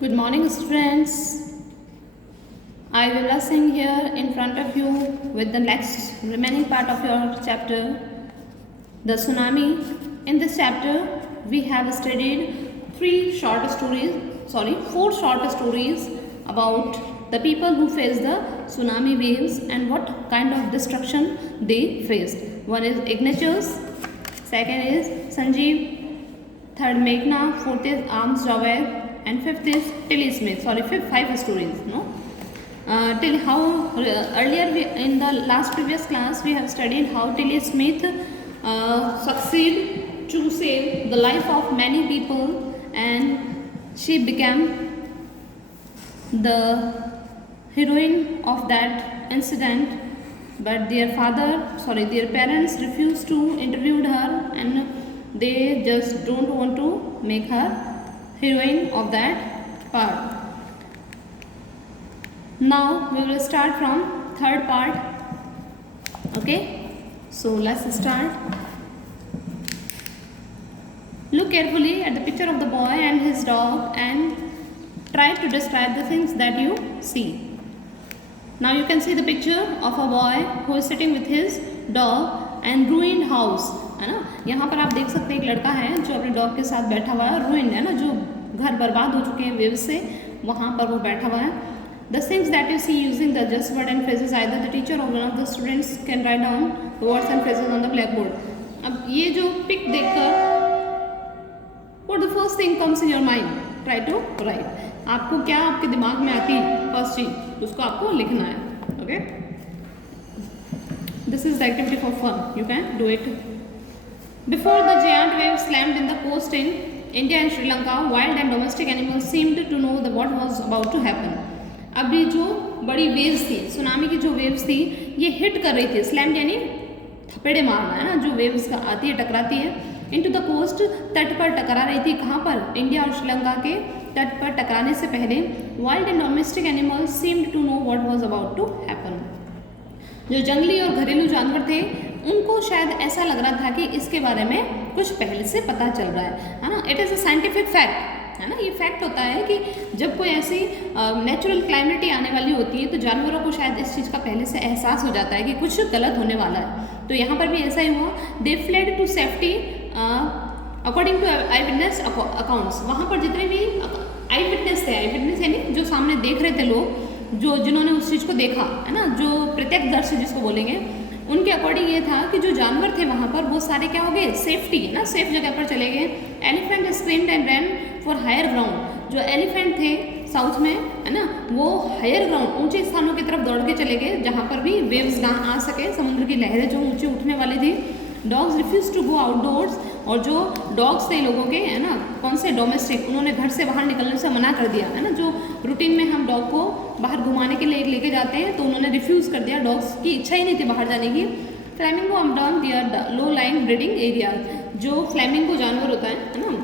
Good morning, students. I will be sitting here in front of you with the next remaining part of your chapter, the tsunami. In this chapter, we have studied four short stories about the people who faced the tsunami waves and what kind of destruction they faced. One is Ignatius, second is Sanjeev, third Meghna, fourth is Arms Javed, and fifth is Tilly Smith. Five stories. Till how earlier in the last previous class we have studied how Tilly Smith succeed to save the life of many people, and she became the heroine of that incident. But their parents refused to interview her, and they just don't want to make her heroine of that part. Now we will start from third part. Okay, so let's start. Look carefully at the picture of the boy and his dog and try to describe the things that you see. Now you can see the picture of a boy who is sitting with his dog and ruined house, है ना. यहाँ पर आप देख सकते हैं एक लड़का है जो अपने डॉग के साथ बैठा हुआ है. ruined है ना, जो घर बर्बाद हो चुके हैं वेव से, वहाँ पर वो बैठा हुआ है. The things that you see using the just word and phrases, either the teacher or one of the students can write down the words and phrases on the blackboard. अब ये जो पिक देखकर what the first thing comes in your mind, try to write. आपको क्या आपके दिमाग में आती फर्स्ट चीज, उसको आपको लिखना है. Okay, this is the activity for fun, you can do it. Before the giant wave slammed in the coast in India and Sri Lanka, wild and domestic animals seemed to know what was about to happen. अभी जो बड़ी waves थी, tsunami की जो waves थी, ये hit कर रही थी. स्लैम्ड यानी थपेड़े मारना है ना, जो वेव्स का आती है टकराती है. इनटू द कोस्ट, तट पर टकरा रही थी. कहाँ पर? इंडिया और श्रीलंका के तट पर टकराने से पहले wild and domestic animals seemed to know what was about to happen. जो जंगली और घरेलू जानवर थे, उनको शायद ऐसा लग रहा था कि इसके बारे में कुछ पहले से पता चल रहा है ना. It is a scientific fact, है ना. ये फैक्ट होता है कि जब कोई ऐसी नेचुरल क्लाइमेटी आने वाली होती है तो जानवरों को शायद इस चीज़ का पहले से एहसास हो जाता है कि कुछ गलत होने वाला है. तो यहाँ पर भी ऐसा ही हुआ. They fled to safety according to eye witness accounts. वहाँ पर जितने भी आई विटनेस थे, आई विटनेस यानी जो सामने देख रहे थे लोग, जो जिन्होंने उस चीज़ को देखा, है ना, जो प्रत्यक्षदर्शी जिसको बोलेंगे, उनके अकॉर्डिंग ये था कि जो जानवर थे वहाँ पर वो सारे क्या हो गए, सेफ्टी, है ना, सेफ जगह पर चले गए. Elephant screamed and ran for higher ground. जो एलिफेंट थे साउथ में, है ना, वो हायर ग्राउंड, ऊंचे स्थानों की तरफ दौड़ के चले गए जहाँ पर भी वेव्स ना आ सके, समुद्र की लहरें जो ऊंचे उठने वाली थी. Dogs refuse to go outdoors. और जो डॉग्स थे लोगों के, है ना, कौन से डोमेस्टिक, उन्होंने घर से बाहर निकलने से मना कर दिया, है ना. जो रूटीन में हम डॉग को बाहर घुमाने के लिए लेके जाते हैं, तो उन्होंने रिफ्यूज़ कर दिया. डॉग्स की इच्छा ही नहीं थी बाहर जाने की. फ्लैमिंगो अमडॉन दियर लो लाइंग ब्रीडिंग एरिया. जो फ्लैमिंगो जानवर होता है ना,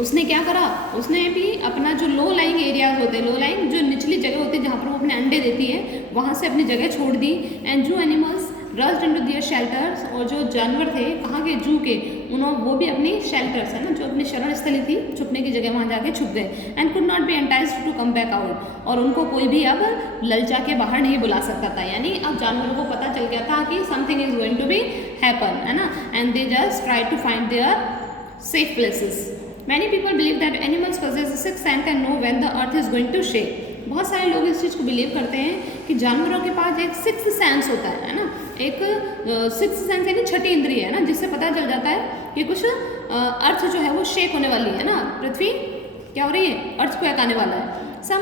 उसने क्या करा, उसने भी अपना जो लो लाइंग एरिया होते हैं, लो लाइंग जो निचली जगह होती है जहाँ पर वो अपने अंडे देती है, वहाँ से अपनी जगह छोड़ दी. एंड जू animals rushed into their shelters. और जो जानवर थे कहाँ के, जू के, उन्होंने वो भी अपनी शेल्टर्स, है ना, जो अपनी शरण स्थली थी, छुपने की जगह, वहाँ जाके छुप गए. And could not be enticed to come back out. और उनको कोई भी अब ललचा के बाहर नहीं बुला सकता था. यानी अब जानवरों को पता चल गया था कि something is going to be happen, है ना. And they just try to find their safe places. Many people believe that animals possess a sixth sense and know when the earth is going to shake. बहुत सारे लोग इस चीज़ को believe करते हैं कि जानवरों के पास एक सिक्स्थ सेंस होता है ना. एक सिक्स्थ सेंस यानी छठी इंद्रिय, है ना, जिससे पता चल जाता है कि कुछ अर्थ जो है वो शेक होने वाली है ना, पृथ्वी क्या हो रही है, अर्थ को आने वाला है. Some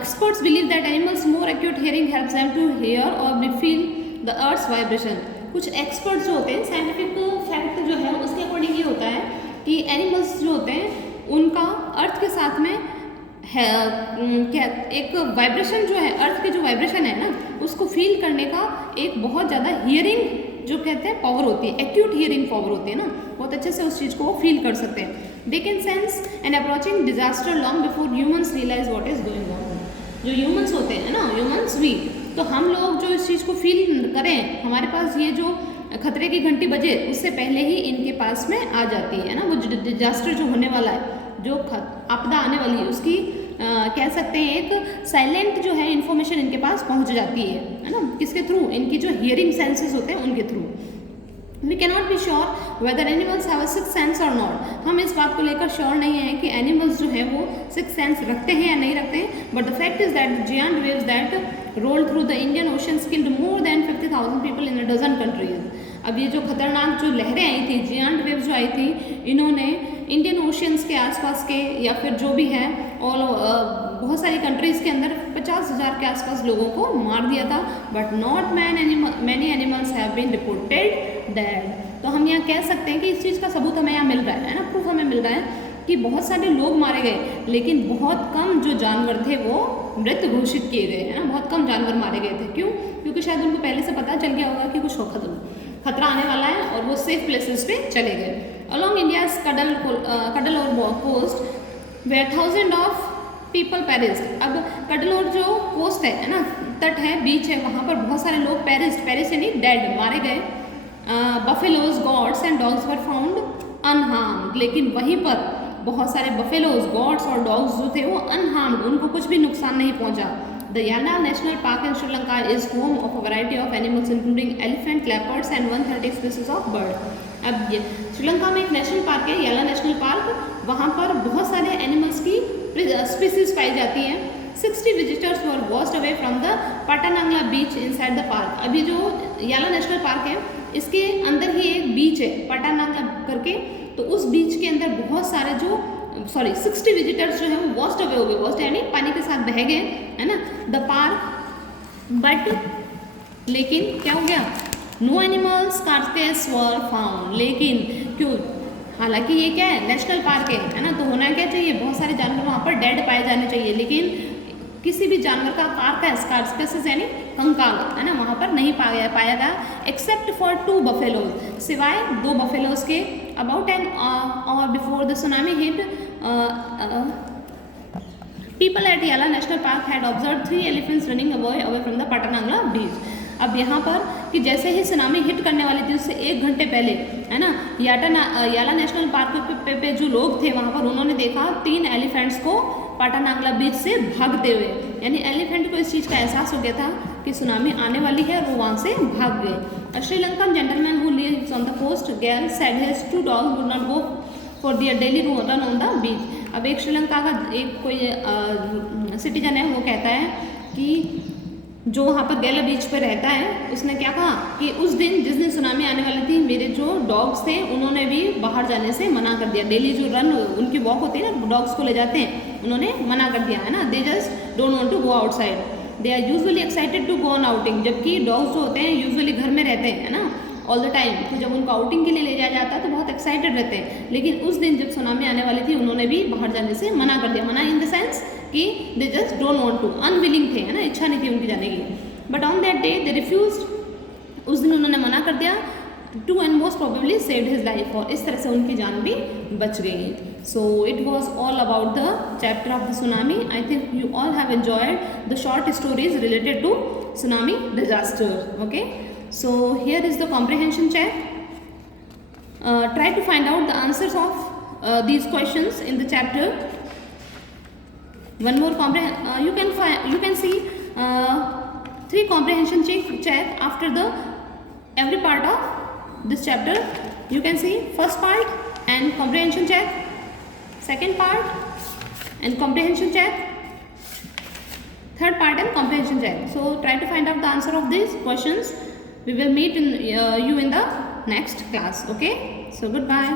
experts believe that animals more acute hearing helps them to hear or feel the earth's vibration. कुछ एक्सपर्ट्स जो होते हैं, साइंटिफिक फैक्ट जो है उसके अकॉर्डिंग ये होता है कि एनिमल्स जो होते हैं उनका अर्थ के साथ में है क्या, एक वाइब्रेशन जो है, अर्थ के जो वाइब्रेशन है ना, उसको फील करने का एक बहुत ज़्यादा हियरिंग जो कहते हैं पावर होती है, एक्यूट हियरिंग पावर होती है ना, बहुत अच्छे से उस चीज़ को वो फील कर सकते हैं. They can sense and approaching disaster long before humans realise what is going on. जो ह्यूमन्स होते हैं ना, ह्यूमन्स भी, तो हम लोग जो इस चीज़ को फील करें, हमारे पास ये जो खतरे की घंटी बजे उससे पहले ही इनके पास में आ जाती है ना, वो डिजास्टर जो होने वाला है जो आपदा आने वाली है उसकी कह सकते हैं एक साइलेंट जो है इन्फॉर्मेशन इनके पास पहुंच जाती है ना, किसके थ्रू, इनकी जो हियरिंग सेंसेस होते हैं उनके थ्रू। We cannot be sure whether animals have a six sense और नॉट, हम इस बात को लेकर श्योर नहीं है कि एनिमल्स जो है वो सिक्स सेंस रखते हैं या नहीं रखते हैं, but the fact is that giant waves that roll through the Indian ocean killed more than 50,000 people in a dozen countries. अब ये जो खतरनाक जो लहरें आई थी, जियांट वेव्स जो आई थी, इन्होंने इंडियन ओशंस के आसपास के या फिर जो भी है ऑल बहुत सारी कंट्रीज़ के अंदर 50,000 के आसपास लोगों को मार दिया था, but not many animals have been reported dead. तो हम यहाँ कह सकते हैं कि इस चीज़ का सबूत हमें यहाँ मिल रहा है ना, प्रूफ हमें मिल रहा है कि बहुत सारे लोग मारे गए, लेकिन बहुत कम जो जानवर थे वो मृत घोषित किए गए, है ना, बहुत कम जानवर मारे गए थे। क्यों? क्योंकि शायद उनको पहले से पता चल गया होगा कि कुछ खतरा आने वाला है और वो सेफ प्लेसेस पे चले गए। Along India's Cuddalore coast where thousand of people perished. अब कडलोर जो कोस्ट है ना, तट है, बीच है, वहाँ पर बहुत सारे लोग पेरिस यानी डेड, मारे गए। Buffaloes, gods and dogs were found unharmed, लेकिन वहीं पर बहुत सारे बफेलोज, गॉड्स और डॉग्स जो थे वो अनहार्म्ड, उनको कुछ भी नुकसान नहीं पहुँचा। द याला national park in Sri Lanka is home of a variety of animals including elephant, leopards and 130 species of bird. अब ये श्रीलंका में एक नेशनल पार्क है, याला नेशनल पार्क, वहाँ पर बहुत सारे एनिमल्स की स्पीसीज पाई जाती हैं। 60 visitors were washed away from the Patanangala beach inside the park. अभी जो याला नेशनल पार्क है इसके अंदर ही एक बीच है पाटानांगला करके, तो उस बीच के अंदर बहुत सारे जो 60 विजिटर्स जो है वो वॉस्ड अवे हो गए, वॉस्ड यानी पानी के साथ बह गए, है ना, द पार्क, बट लेकिन क्या हो गया, नो एनिमल्स कार्केस वर फाउंड, लेकिन क्यों, हालांकि ये क्या है, नेशनल पार्क है ना, तो होना क्या चाहिए, बहुत सारे जानवर वहाँ पर डेड पाए जाने चाहिए, लेकिन किसी भी जानवर का कार्केस यानी कंकाल, है ना, वहाँ पर नहीं पाया गया, एक्सेप्ट फॉर 2 बफेलोज, सिवाय 2 बफेलोज के। About an hour before the tsunami hit, people at Yala national park had observe 3 elephants running away from the Patanangala beach. अब यहाँ पर कि जैसे ही सुनामी हिट करने वाली थी उससे 1 घंटे पहले, है ना, याला नेशनल पार्क पे जो लोग थे वहाँ पर उन्होंने देखा 3 एलिफेंट्स को पाटानांगला बीच से भागते हुए, यानी एलिफेंट को इस चीज़ का एहसास हो गया था कि सुनामी आने वाली है और वो वहाँ से भाग गए। Sri Lankan gentleman who lives on the coast Galle said his 2 dogs would not go for their daily run on the beach. अब एक श्रीलंका का एक कोई सिटीजन है, वो कहता है कि जो वहाँ पर गैला बीच पर रहता है, उसने क्या कहा कि उस दिन जिस दिन सुनामी आने वाली थी, मेरे जो डॉग्स थे उन्होंने भी बाहर जाने से मना कर दिया। डेली जो रन उनकी वॉक होती है ना, डॉग्स को ले जाते हैं, उन्होंने मना कर दिया, है ना, they just don't want to go outside, they are usually excited to go on outing. जबकि डॉग्स जो होते हैं यूजुअली घर में रहते हैं, है ना, ऑल द टाइम, तो जब उनको आउटिंग के लिए ले जाया जाता है तो बहुत एक्साइटेड रहते हैं, लेकिन उस दिन जब सुनामी आने वाली थी उन्होंने भी बाहर जाने से मना कर दिया। मना इन द सेंस कि they just don't want to, unwilling थे, है ना, इच्छा नहीं थी उनकी जाने की। But on that day they refused, उस दिन उन्होंने मना कर दिया, to and most probably saved his life, और इस तरह से उनकी जान भी बच गई। So it was all about the chapter of the tsunami. I think you all have enjoyed the short stories related to tsunami disaster. Okay, so here is the comprehension check. Try to find out the answers of these questions in the chapter. One more you can see 3 comprehension check after the every part of this chapter. You can see first part and comprehension check, second part and comprehension check, third part and comprehension check. So try to find out the answer of these questions. We will meet you in the next class. Okay, so goodbye.